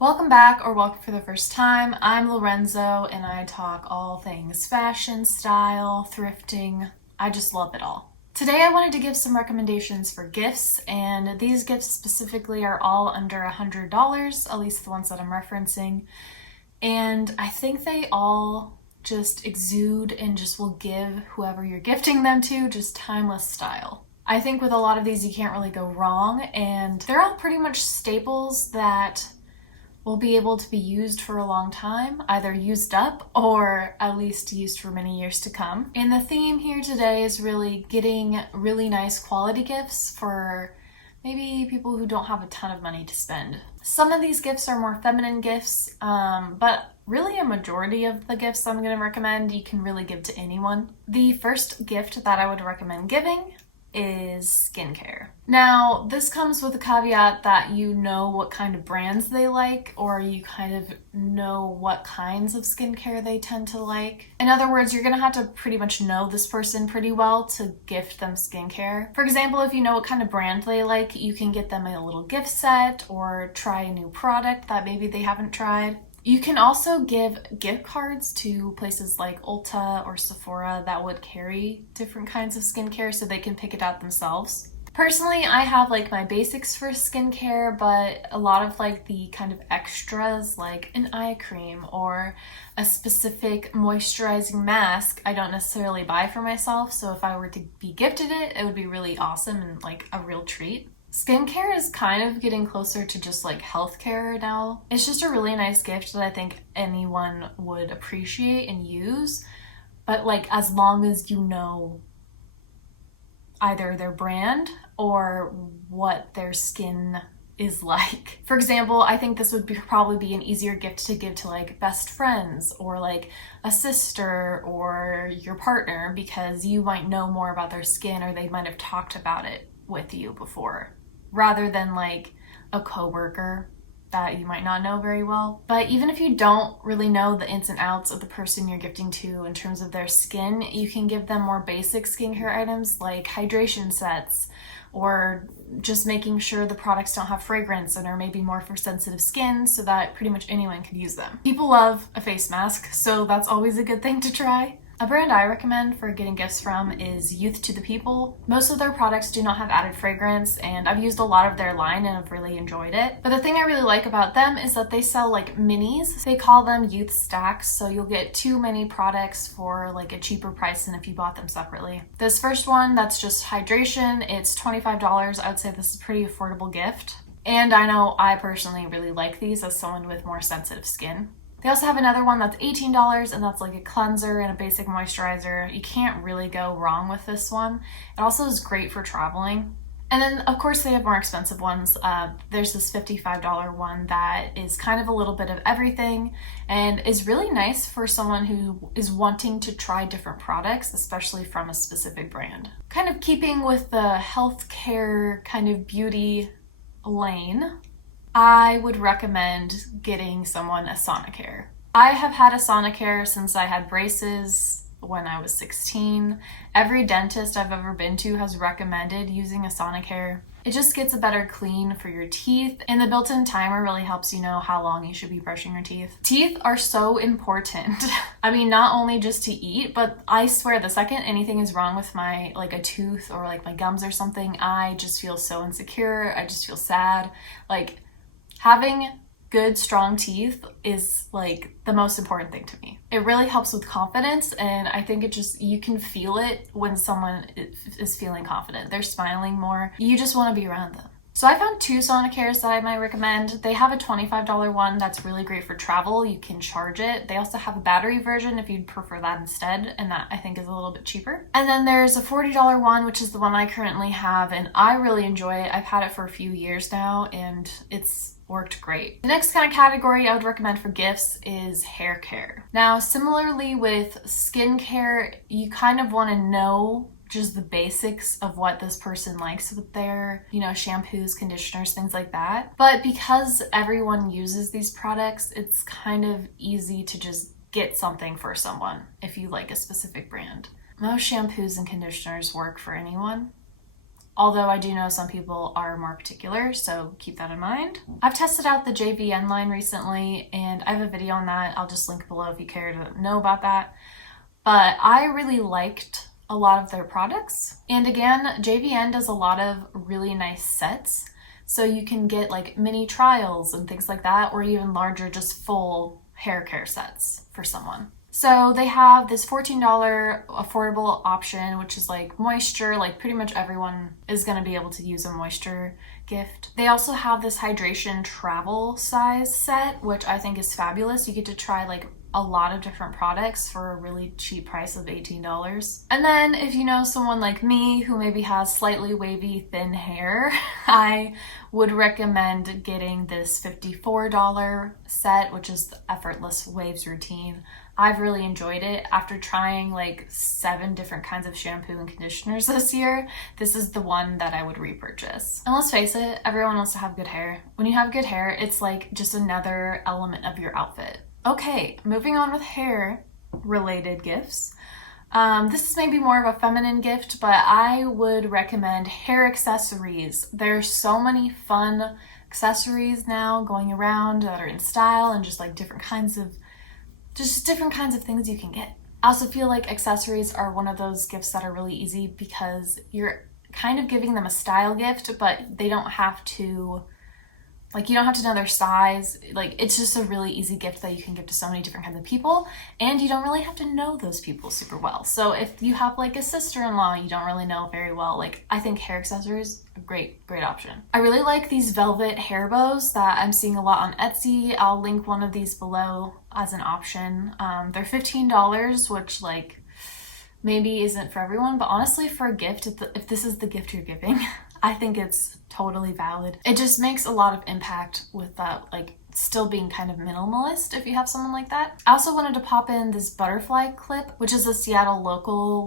Welcome back or welcome for the first time. I'm Lorenzo and I talk all things fashion, style, thrifting. I just love it all. Today I wanted to give some recommendations for gifts, and these gifts specifically are all under $100, at least the ones that I'm referencing. And I think they all just exude and just will give whoever you're gifting them to just timeless style. I think with a lot of these you can't really go wrong, and they're all pretty much staples that will be able to be used for a long time, either used up or at least used for many years to come. And the theme here today is really getting really nice quality gifts for maybe people who don't have a ton of money to spend. Some of these gifts are more feminine gifts, but really a majority of the gifts I'm going to recommend you can really give to anyone. The first gift that I would recommend giving is skincare. Now, this comes with a caveat that you know what kind of brands they like, or you kind of know what kinds of skincare they tend to like. In other words, you're gonna have to pretty much know this person pretty well to gift them skincare. For example, if you know what kind of brand they like, you can get them a little gift set or try a new product that maybe they haven't tried. You can also give gift cards to places like Ulta or Sephora that would carry different kinds of skincare so they can pick it out themselves. Personally, I have like my basics for skincare, but a lot of like the kind of extras like an eye cream or a specific moisturizing mask I don't necessarily buy for myself, so if I were to be gifted it, it would be really awesome and like a real treat. Skincare is kind of getting closer to just like healthcare now. It's just a really nice gift that I think anyone would appreciate and use, but like as long as you know either their brand or what their skin is like. For example, I think this would probably be an easier gift to give to like best friends or like a sister or your partner, because you might know more about their skin or they might have talked about it with you before, rather than like a coworker that you might not know very well. But even if you don't really know the ins and outs of the person you're gifting to in terms of their skin, you can give them more basic skincare items like hydration sets, or just making sure the products don't have fragrance and are maybe more for sensitive skin so that pretty much anyone could use them. People love a face mask, so that's always a good thing to try. A brand I recommend for getting gifts from is Youth to the People. Most of their products do not have added fragrance, and I've used a lot of their line and have really enjoyed it. But the thing I really like about them is that they sell like minis. They call them youth stacks, so you'll get too many products for like a cheaper price than if you bought them separately. This first one, that's just hydration, it's $25. I would say this is a pretty affordable gift. And I know I personally really like these as someone with more sensitive skin. They also have another one that's $18, and that's like a cleanser and a basic moisturizer. You can't really go wrong with this one. It also is great for traveling. And then, of course, they have more expensive ones. There's this $55 one that is kind of a little bit of everything and is really nice for someone who is wanting to try different products, especially from a specific brand. Kind of keeping with the healthcare kind of beauty lane, I would recommend getting someone a Sonicare. I have had a Sonicare since I had braces when I was 16. Every dentist I've ever been to has recommended using a Sonicare. It just gets a better clean for your teeth, and the built-in timer really helps you know how long you should be brushing your teeth. Teeth are so important. I mean, not only just to eat, but I swear the second anything is wrong with my, like a tooth or like my gums or something, I just feel so insecure. I just feel sad. Like, having good, strong teeth is like the most important thing to me. It really helps with confidence, and I think you can feel it when someone is feeling confident. They're smiling more. You just want to be around them. So I found two Sonicares that I might recommend. They have a $25 one that's really great for travel. You can charge it. They also have a battery version if you'd prefer that instead, and that I think is a little bit cheaper. And then there's a $40 one, which is the one I currently have, and I really enjoy it. I've had it for a few years now, and it's worked great. The next kind of category I would recommend for gifts is hair care. Now, similarly with skincare, you kind of want to know just the basics of what this person likes with their, shampoos, conditioners, things like that. But because everyone uses these products, it's kind of easy to just get something for someone if you like a specific brand. Most shampoos and conditioners work for anyone. although I do know some people are more particular, so keep that in mind. I've tested out the JVN line recently, and I have a video on that. I'll just link below if you care to know about that. But I really liked a lot of their products. And again, JVN does a lot of really nice sets. So you can get like mini trials and things like that, or even larger, just full hair care sets for someone. So they have this $14 affordable option, which is like moisture, like pretty much everyone is going to be able to use a moisture gift. They also have this hydration travel size set, which I think is fabulous. You get to try like a lot of different products for a really cheap price of $18. And then if you know someone like me who maybe has slightly wavy, thin hair, I would recommend getting this $54 set, which is the Effortless Waves Routine. I've really enjoyed it. After trying like 7 different kinds of shampoo and conditioners this year, this is the one that I would repurchase. And let's face it, everyone wants to have good hair. When you have good hair, it's like just another element of your outfit. Okay, moving on with hair related gifts. This is maybe more of a feminine gift, but I would recommend hair accessories. There's so many fun accessories now going around that are in style and just like different kinds of things you can get. I also feel like accessories are one of those gifts that are really easy because you're kind of giving them a style gift, but they don't have to, like, you don't have to know their size. Like, it's just a really easy gift that you can give to so many different kinds of people, and you don't really have to know those people super well. So if you have like a sister-in-law you don't really know very well, like, I think hair accessories, a great option. I really like these velvet hair bows that I'm seeing a lot on Etsy. I'll link one of these below as an option. They're $15, which like maybe isn't for everyone, but honestly for a gift, if this is the gift you're giving, I think it's totally valid. It just makes a lot of impact with that, like, still being kind of minimalist if you have someone like that. I also wanted to pop in this butterfly clip, which is a Seattle local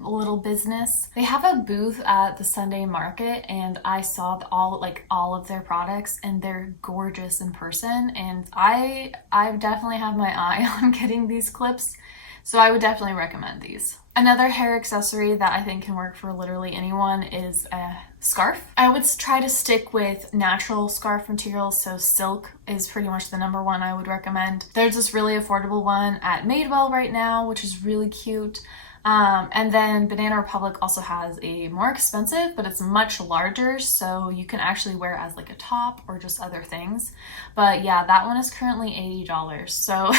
little business. They have a booth at the Sunday market, and I saw all of their products, and they're gorgeous in person, and I definitely have my eye on getting these clips, so I would definitely recommend these. Another hair accessory that I think can work for literally anyone is a scarf. I would try to stick with natural scarf materials, so silk is pretty much the number one I would recommend. There's this really affordable one at Madewell right now, which is really cute. And then Banana Republic also has a more expensive, but it's much larger, so you can actually wear it as like a top or just other things. But yeah, that one is currently $80, so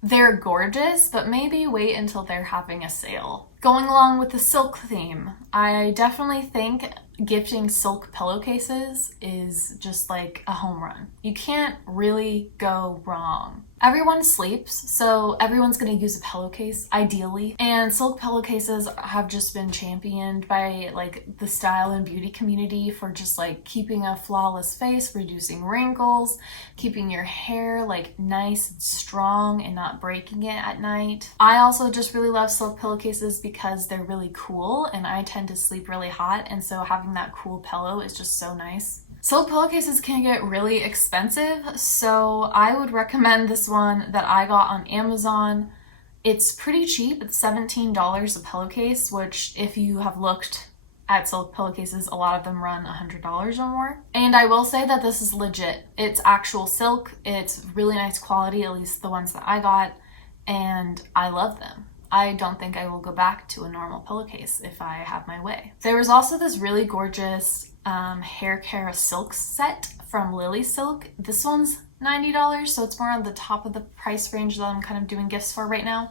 they're gorgeous, but maybe wait until they're having a sale. Going along with the silk theme, I definitely think gifting silk pillowcases is just like a home run. You can't really go wrong. Everyone sleeps, so everyone's going to use a pillowcase, ideally. And silk pillowcases have just been championed by like the style and beauty community for just like keeping a flawless face, reducing wrinkles, keeping your hair like nice and strong and not breaking it at night. I also just really love silk pillowcases because they're really cool, and I tend to sleep really hot, and so having that cool pillow is just so nice. Silk pillowcases can get really expensive, so I would recommend this one that I got on Amazon. It's pretty cheap. It's $17 a pillowcase, which if you have looked at silk pillowcases, a lot of them run $100 or more. And I will say that this is legit. It's actual silk. It's really nice quality, at least the ones that I got, and I love them. I don't think I will go back to a normal pillowcase if I have my way. There was also this really gorgeous hair care silk set from Lily Silk. This one's $90, so it's more on the top of the price range that I'm kind of doing gifts for right now.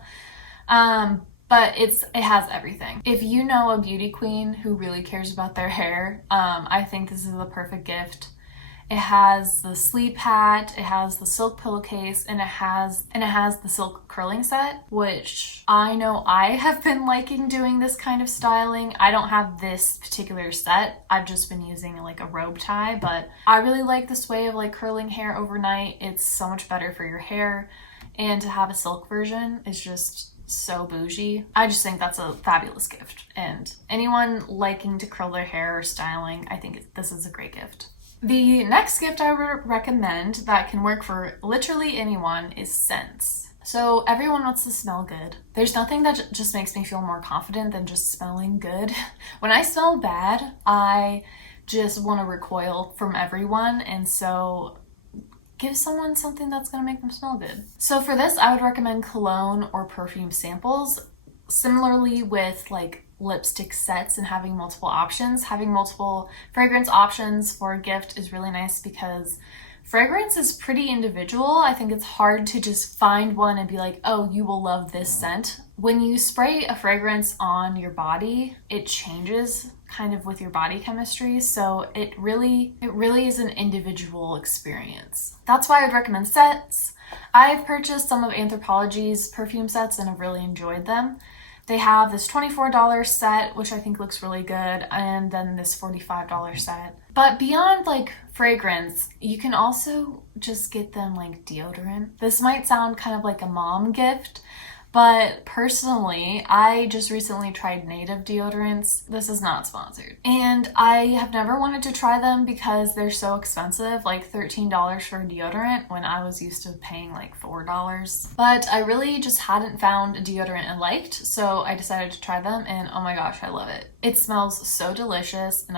But it has everything. If you know a beauty queen who really cares about their hair, I think this is the perfect gift. It has the sleep hat, it has the silk pillowcase, and it has the silk curling set, which I know I have been liking doing this kind of styling. I don't have this particular set. I've just been using like a robe tie, but I really like this way of like curling hair overnight. It's so much better for your hair, and to have a silk version is just so bougie. I just think that's a fabulous gift, and anyone liking to curl their hair or styling, I think this is a great gift. The next gift I would recommend that can work for literally anyone is scents. So everyone wants to smell good. There's nothing that just makes me feel more confident than just smelling good. When I smell bad, I just want to recoil from everyone, and so give someone something that's going to make them smell good. So for this, I would recommend cologne or perfume samples. Similarly with like lipstick sets and having multiple options, having multiple fragrance options for a gift is really nice because fragrance is pretty individual. I think it's hard to just find one and be like, oh, you will love this scent. When you spray a fragrance on your body, it changes kind of with your body chemistry. So it really is an individual experience. That's why I'd recommend sets. I've purchased some of Anthropologie's perfume sets and have really enjoyed them. They have this $24 set, which I think looks really good, and then this $45 set. But beyond like fragrance, you can also just get them like deodorant. This might sound kind of like a mom gift, but personally, I just recently tried Native deodorants. This is not sponsored. And I have never wanted to try them because they're so expensive, like $13 for a deodorant when I was used to paying like $4. But I really just hadn't found a deodorant I liked, so I decided to try them, and oh my gosh, I love it. It smells so delicious, and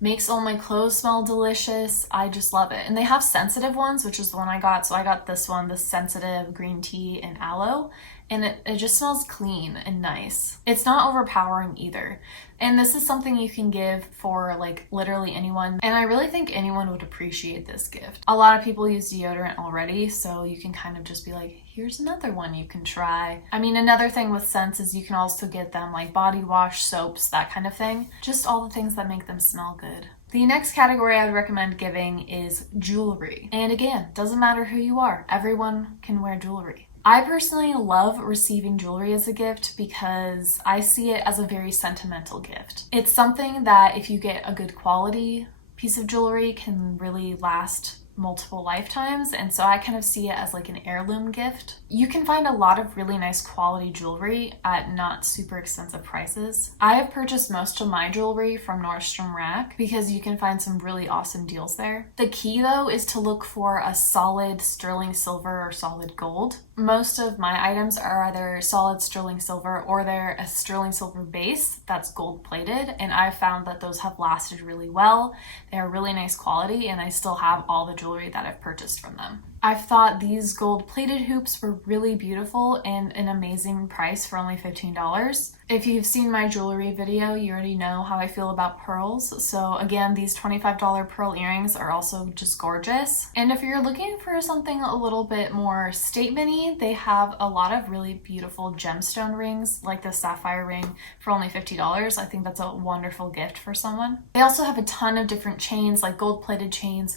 makes all my clothes smell delicious. I just love it. And they have sensitive ones, which is the one I got. So I got this one, the sensitive green tea and aloe. And it just smells clean and nice. It's not overpowering either. And this is something you can give for like literally anyone. And I really think anyone would appreciate this gift. A lot of people use deodorant already, so you can kind of just be like, here's another one you can try. I mean, another thing with scents is you can also get them like body wash, soaps, that kind of thing. Just all the things that make them smell good. The next category I would recommend giving is jewelry. And again, doesn't matter who you are, everyone can wear jewelry. I personally love receiving jewelry as a gift because I see it as a very sentimental gift. It's something that if you get a good quality piece of jewelry can really last multiple lifetimes, and so I kind of see it as like an heirloom gift. You can find a lot of really nice quality jewelry at not super expensive prices. I have purchased most of my jewelry from Nordstrom Rack because you can find some really awesome deals there. The key though is to look for a solid sterling silver or solid gold. Most of my items are either solid sterling silver or they're a sterling silver base that's gold plated, and I've found that those have lasted really well. They are really nice quality, and I still have all the jewelry that I've purchased from them. I've thought these gold plated hoops were really beautiful and an amazing price for only $15. If you've seen my jewelry video, you already know how I feel about pearls. So again, these $25 pearl earrings are also just gorgeous. And if you're looking for something a little bit more statement-y, they have a lot of really beautiful gemstone rings, like the sapphire ring for only $50. I think that's a wonderful gift for someone. They also have a ton of different chains, like gold plated chains,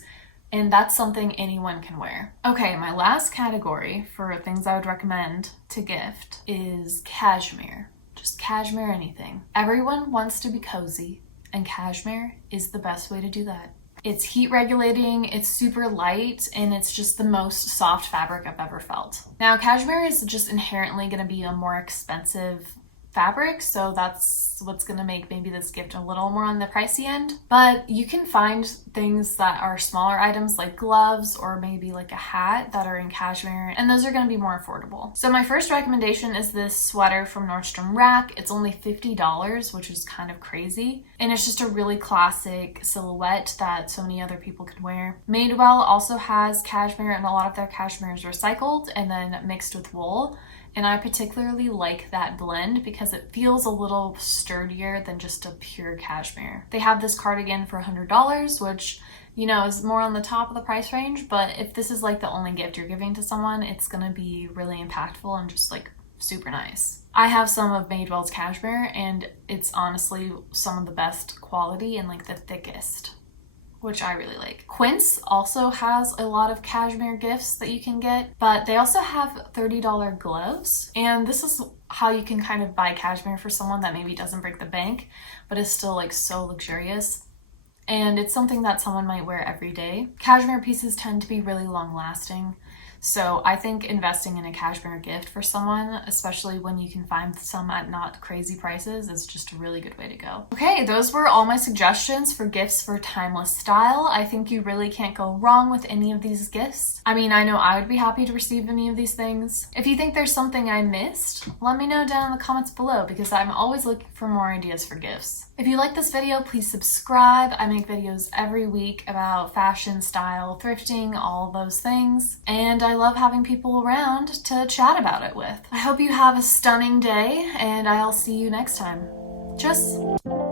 and that's something anyone can wear. Okay, my last category for things I would recommend to gift is cashmere. Just cashmere anything. Everyone wants to be cozy, and cashmere is the best way to do that. It's heat regulating, it's super light, and it's just the most soft fabric I've ever felt. Now, cashmere is just inherently going to be a more expensive fabric, so that's what's going to make maybe this gift a little more on the pricey end. But you can find things that are smaller items like gloves or maybe like a hat that are in cashmere, and those are going to be more affordable. So my first recommendation is this sweater from Nordstrom Rack. It's only $50, which is kind of crazy, and it's just a really classic silhouette that so many other people can wear. Madewell also has cashmere, and a lot of their cashmere is recycled and then mixed with wool. And I particularly like that blend because it feels a little sturdier than just a pure cashmere. They have this cardigan for $100, which, you know, is more on the top of the price range. But if this is like the only gift you're giving to someone, it's gonna be really impactful and just like super nice. I have some of Madewell's cashmere, and it's honestly some of the best quality and like the thickest, which I really like. Quince also has a lot of cashmere gifts that you can get, but they also have $30 gloves. And this is how you can kind of buy cashmere for someone that maybe doesn't break the bank, but is still like so luxurious. And it's something that someone might wear every day. Cashmere pieces tend to be really long lasting. So I think investing in a cashmere gift for someone, especially when you can find some at not crazy prices, is just a really good way to go. Okay, those were all my suggestions for gifts for timeless style. I think you really can't go wrong with any of these gifts. I mean, I know I would be happy to receive any of these things. If you think there's something I missed, let me know down in the comments below because I'm always looking for more ideas for gifts. If you like this video, please subscribe. I make videos every week about fashion, style, thrifting, all those things. And I love having people around to chat about it with. I hope you have a stunning day, and I'll see you next time. Tschüss!